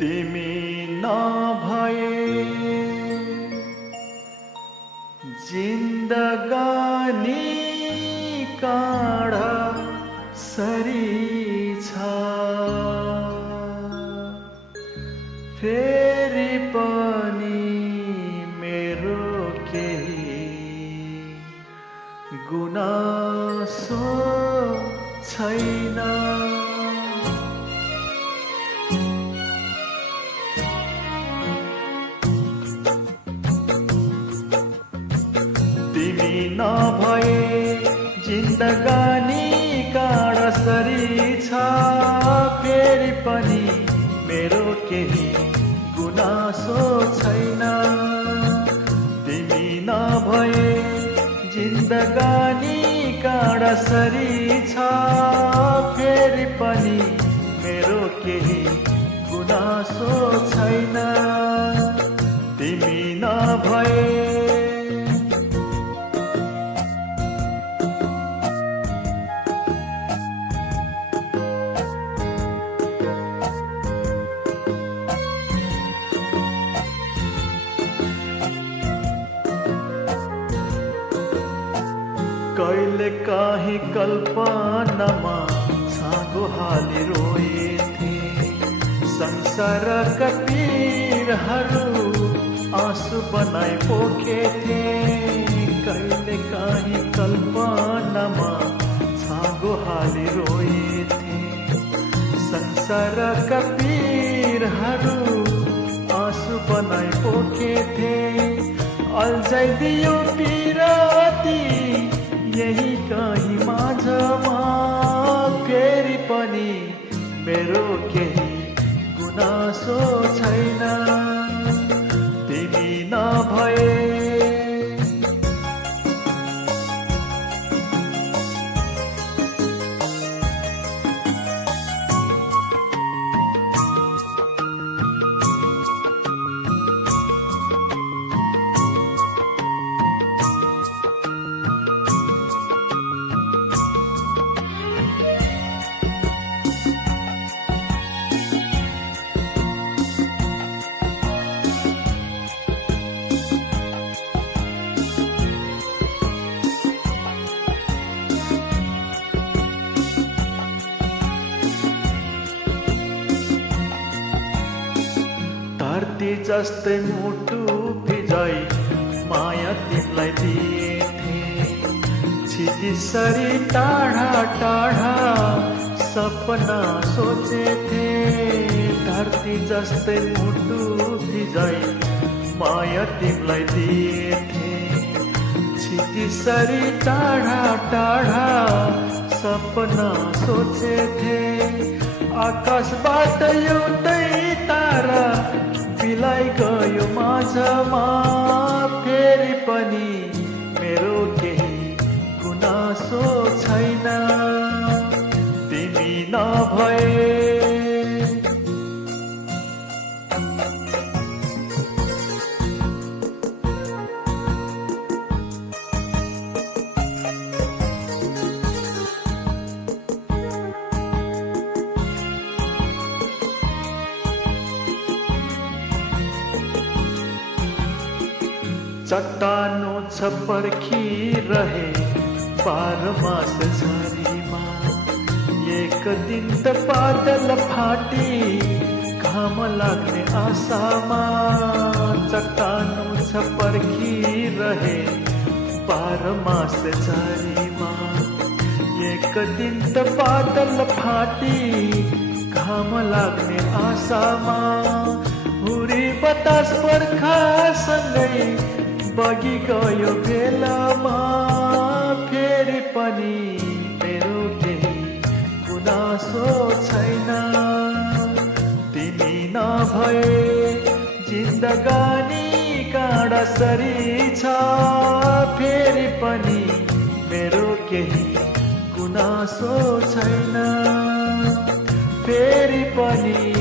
तिमी नभए जिन्दगानी काँडा सरी छ। फेरि पनि मेरो केही गुनासो छैन। तिमी नभए जिन्दगानी काँडा सरी छ। फेरि पनि मेरो केही गुनासो छैन। तिमी नभए जिन्दगानी काँडा सरी छ। फेरि पनि मेरो केही गुनासो छैन। तिमी नभए कहिले काहीँ कल्पनामा छाँगो हाली रोएथे। संसारका पीरहरू आँसु बनाई पोखेथे। कहिले काहीँ कल्पनामा छाँगो हाली रोएथे। संसारका पीरहरू आँसु बनाई पोखेथे। अल्झाइदियो पिराती यही कहीँ माझमा। फेरि पनि मेरो केही गुनासो छैन। तिमी नभए धरती जस्तै मुटु भिजाई माया तिमीलाई दिएथे। छिजिसरी टाढा टाढा सपना सोचेथे। धरती जस्तै मुटु भिजाई माया तिमीलाई दिएथे। छिजिसरी टाढा टाढा सपना सोचेथे। आकाशबाट एउटै तारा बिलाइ गयो माझमा। फेरि पनि मेरो केही गुनासो छैन। तिमी नभए चट्टानो छ पर्खिरहे 12 मास झरीमा। एक दिन त बादल फाटी घाम लाग्ने आशामा। चट्टानो छ पर्खिरहे 12 मास झरीमा। एक दिन त बादल फाटी घाम लाग्ने आशामा। हुरी बतास बर्खासँगै बगी गयो बेलामा। फेरि पनि मेरो केही गुनासो छैन। तिमी नभए जिन्दगानी काँडा सरी छ। फेरि पनि मेरो केही गुनासो छैन। फेरि पनि